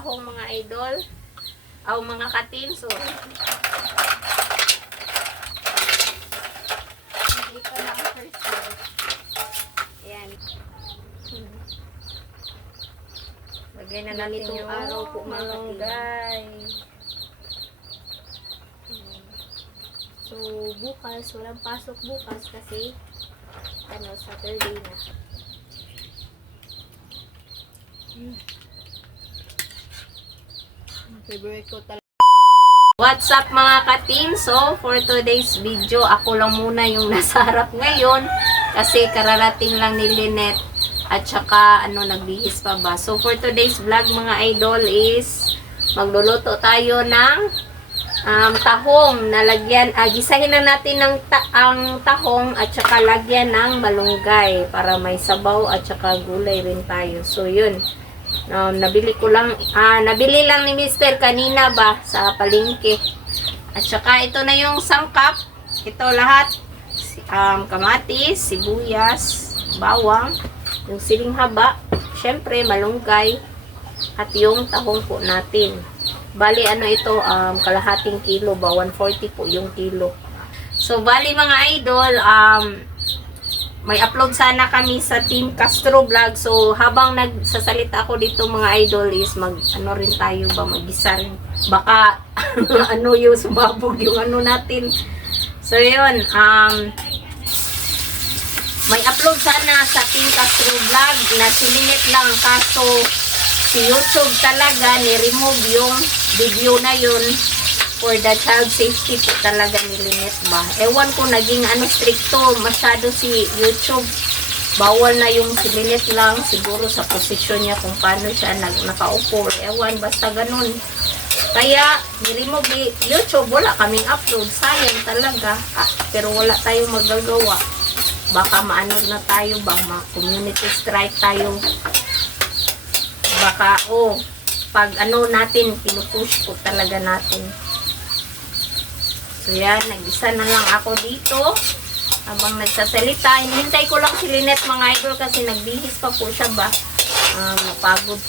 tahong mga idol. Aw mga katin. So, ito na ang first one. Ayan. Lagay na natin yung araw po mga malunggay. So, bukas, walang pasok bukas kasi Saturday na. Favorite ko talaga. What's up mga ka-team? So, for today's video, ako lang muna yung nasa harap ngayon kasi kararating lang ni Lynette at saka nagbihis pa ba. So, for today's vlog mga idol is magluluto tayo ng tahong na lagyan, gisahin na natin ang tahong at saka lagyan ng malunggay para may sabaw at saka gulay rin tayo. So, yun. Nabili lang ni Mr. kanina ba sa palengke. At saka ito na yung sangkap. Ito lahat. Kamatis, sibuyas, bawang, yung siling haba, syempre malunggay, at yung tahong po natin. Bali ito, kalahating kilo ba, 140 po yung kilo. So bali mga idol, may upload sana kami sa Team Castro Vlog. So, habang nagsasalita ako dito mga idol is rin tayo ba, mag-isa rin. Baka, yung sumabog yung natin. So, yun. May upload sana sa Team Castro Vlog na silinit lang. Kaso, si YouTube talaga ni-remove yung video na yun. For the child safety po talaga ni Lynette ba. Ewan ko naging stricto masyado si YouTube. Bawal na yung si Lynette lang. Siguro sa posisyon niya kung paano siya nakaupo. Ewan, basta ganun. Kaya, ni-remove ni YouTube. Wala kaming upload. Sayang talaga. Pero wala tayong magagawa. Baka na tayo ba. Ma-community strike tayo. Baka, pag natin, pinupush po talaga natin. So yan, nag-isa na lang ako dito habang nagsasalita. Hinihintay ko lang si Lynette mga idol kasi nagbihis pa po siya ba. Napagod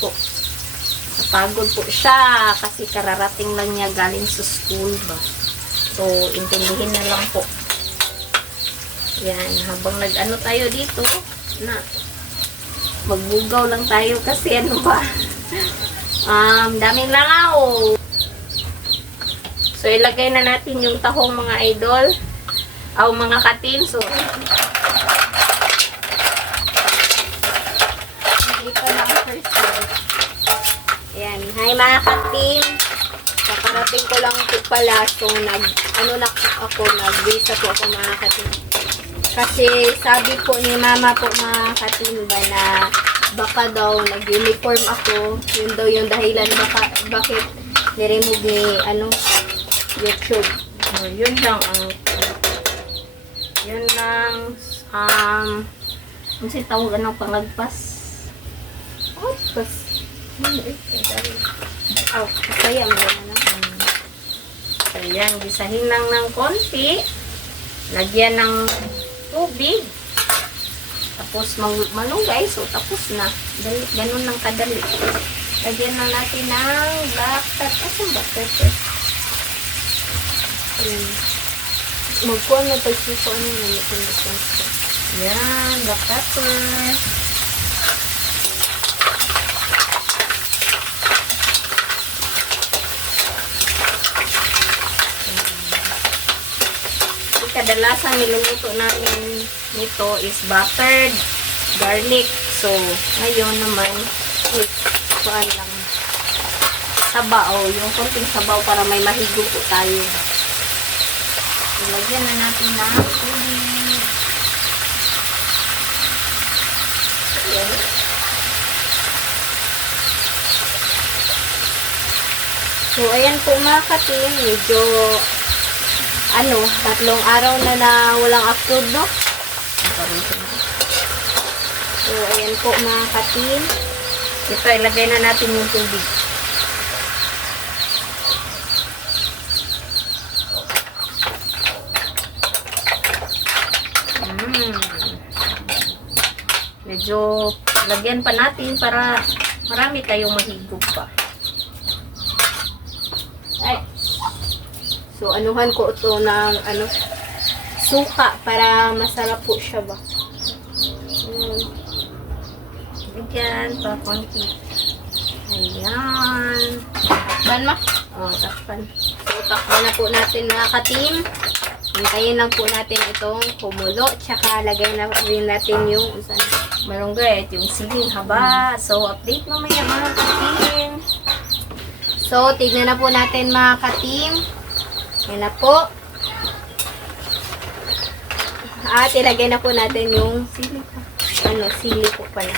po siya kasi kararating lang niya galing sa school ba. So, intindihin na lang po. Yan, habang tayo dito na magbugaw lang tayo kasi ba. Daming langaw. So, ilagay na natin yung tahong mga idol. Mga katin. So, ito na ang first one. Ayan. Hi mga katin. Kakarating ko lang ito pala. So, nag-visa po ako mga katin. Kasi, sabi po ni mama po mga katin ba na baka daw nag-uniform ako. Yun daw yung dahilan bakit niremove ni YouTube. Yun lang ano si tawag pangagpas. Pas. Kaya mo na. So yan, gisahin lang ng konti. Lagyan ng tubig. Tapos malunggay. So tapos na. Ganun lang kadali. Lagyan lang natin ng black pepper. Asan black pepper? Magkuhan na pagsuso yan, black pepper. Kadalasan niluluto namin nito is buttered garlic. So, ngayon naman kuhaan lang sabaw, yung konting sabaw para may mahigo po tayo. Ilagyan na natin ng tubig. Ayan. So, ayan po mga katin. Medyo, 3 araw na walang upload, no? So, ayan po mga katin. Ito, ilagay na natin yung tubig. Medyo lagyan pa natin para marami tayong mahigop pa. Ay. So, anuhan ko ito ng ano, suka para masarap po siya ba. Bigyan pa konti. Ayan. Takpan ma? Oo, takpan. So, takpan na po natin mga ka-team. Hintayin lang po natin itong kumulo. Tsaka lagay na rin natin yung malunggay at yung siling haba. So, update mamaya mga ka-team. So, tignan na po natin mga ka-team. Yan na po. At ilagay na po natin yung sili. Sili po pala.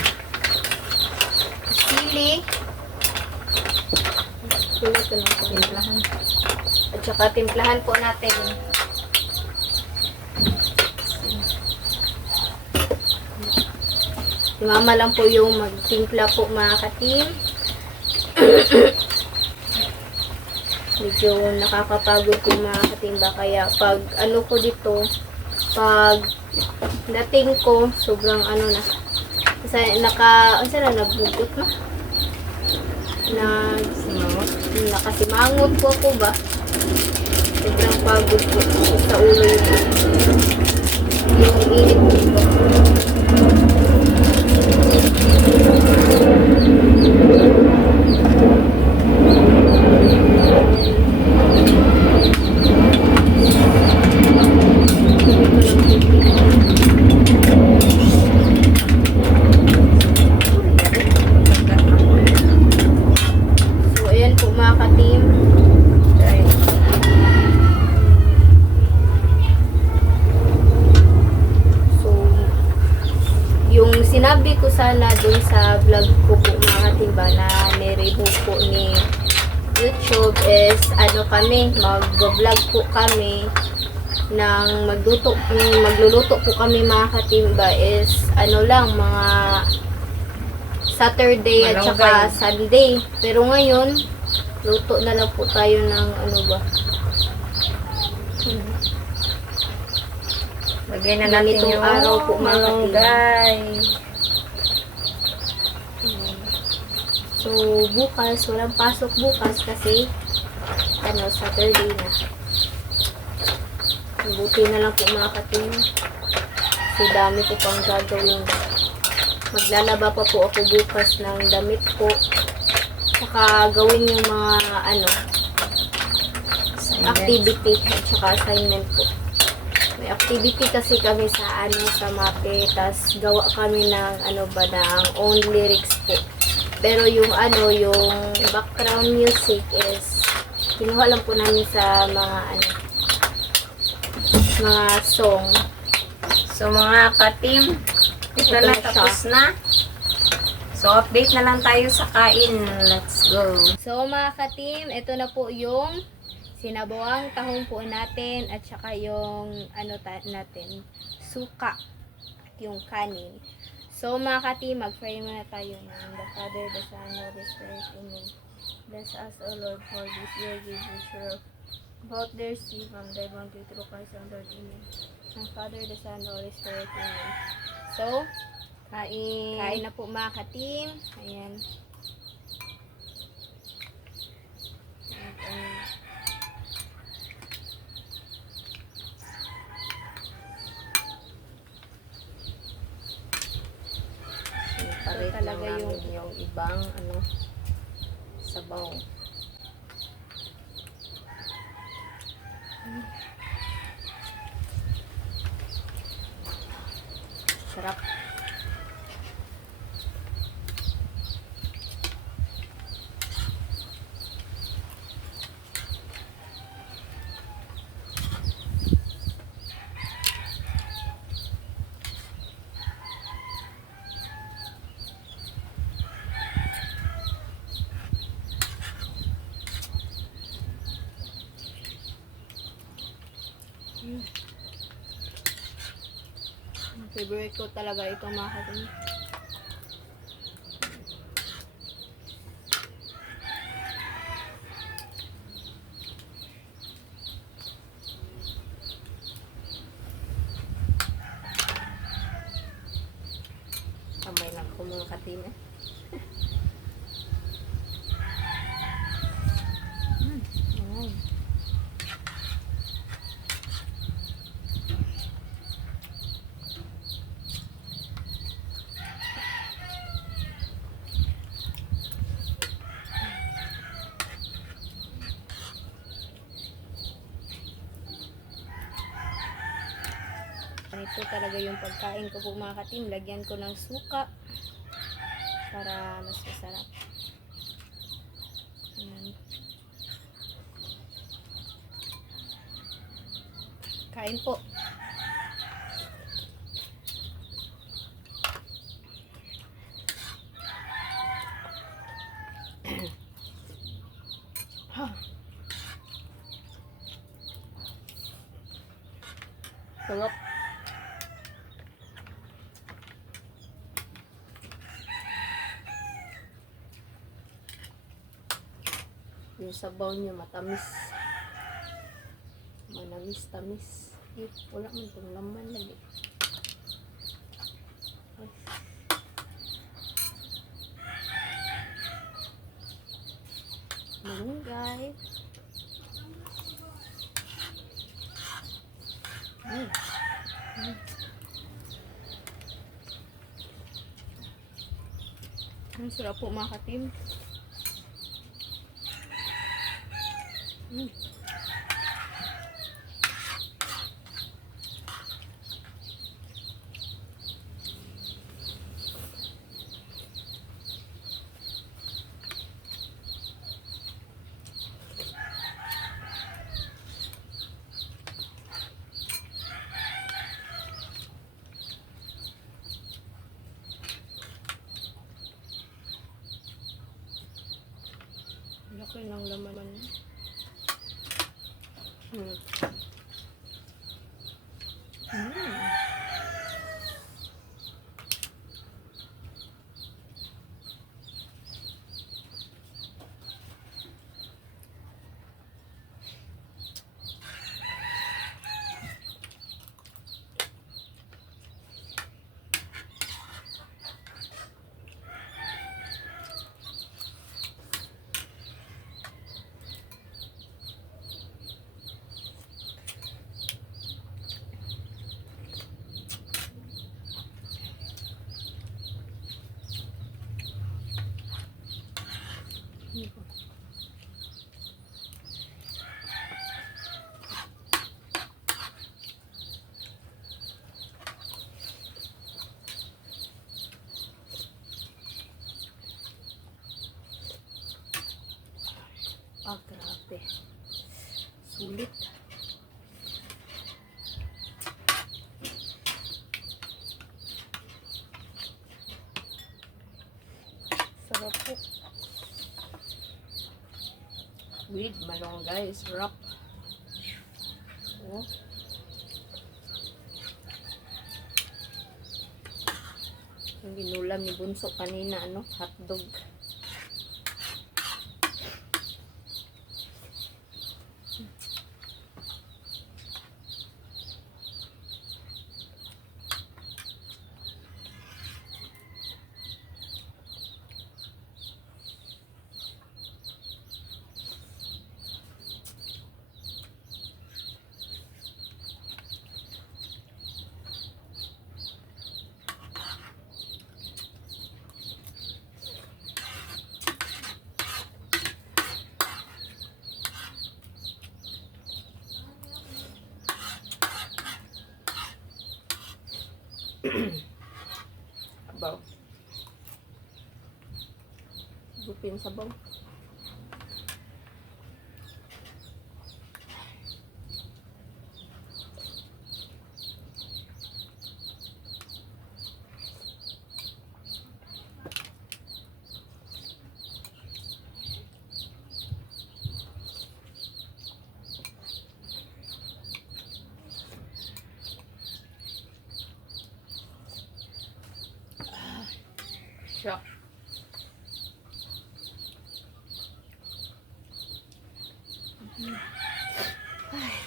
Sili. Timplahan. At saka timplahan po natin. Si mama lang po yung magtimpla po mga ka-team. Medyo nakakapagod po mga ka-team ba. Kaya pag ano ko dito, pag dating ko, sobrang ano na. Kasi nagbugot na. Nakasimangot po ako ba. Sobrang pagod po sa ulo yung init po ba. Sinabi ko sana dun sa vlog ko po mga timba na ni-remove po ni YouTube is mag-vlog po kami ng magluluto po kami mga katimba is mga Saturday at saka Sunday. Pero ngayon, luto na lang po tayo ng lagay na natin yung araw po mga malunggay. So, bukas, walang pasok bukas kasi Saturday na. Buti na lang po mga katim. So, dami ko pang gagawin. Maglalaba pa po ako bukas ng damit ko. Saka gawin yung mga activity at saka assignment po. May activity kasi kami sa MAPE, tas gawa kami ng ng own lyrics po. Pero yung yung background music is kinuha lang po namin sa mga mga song. So mga ka-team, ito na tapos na. So update na lang tayo sa kain. Let's go. So mga ka-team, ito na po yung sinabawang tahong po natin at saka yung natin, suka at yung kanin. So mga ka-team, mag-pray muna tayo ng the Father, the Son, and the Spirit. Amen. Bless us, O Lord, for this year give you sure about their seed from thy bounty through Christ our Lord. Amen. And Father, the Son, and the Holy Spirit. Amen. So, kain na po mga ka-team. Ayan. Talaga yung ibang sabaw. Sarap. Favorite ko talaga itong mga katin. Kamay lang ko mga katin . Ganito talaga yung pagkain ko po mga ka-team. Lagyan ko ng suka para mas masarap. Ayan. Kain po. Sarap. Yung sabaw niya matamis. Manamis-tamis. Wala man itong laman lagi. Ay. Malunggay. Ang sarap po mga ka-team. Laki ng laman. Hmm. Ah, grabe. Sulit. Sarap po. With malunggay, sarap. Oh. Yung ginulam ni Bunso kanina, hotdog. Sabaw. Gupin sabaw. Siya.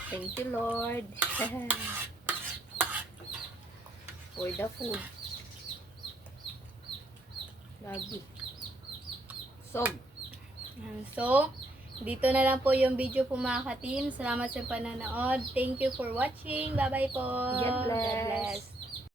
Thank you, Lord. For the food. Lagi. So, dito na lang po yung video po mga ka-team. Salamat sa pananood. Thank you for watching. Bye-bye po. God bless. God bless.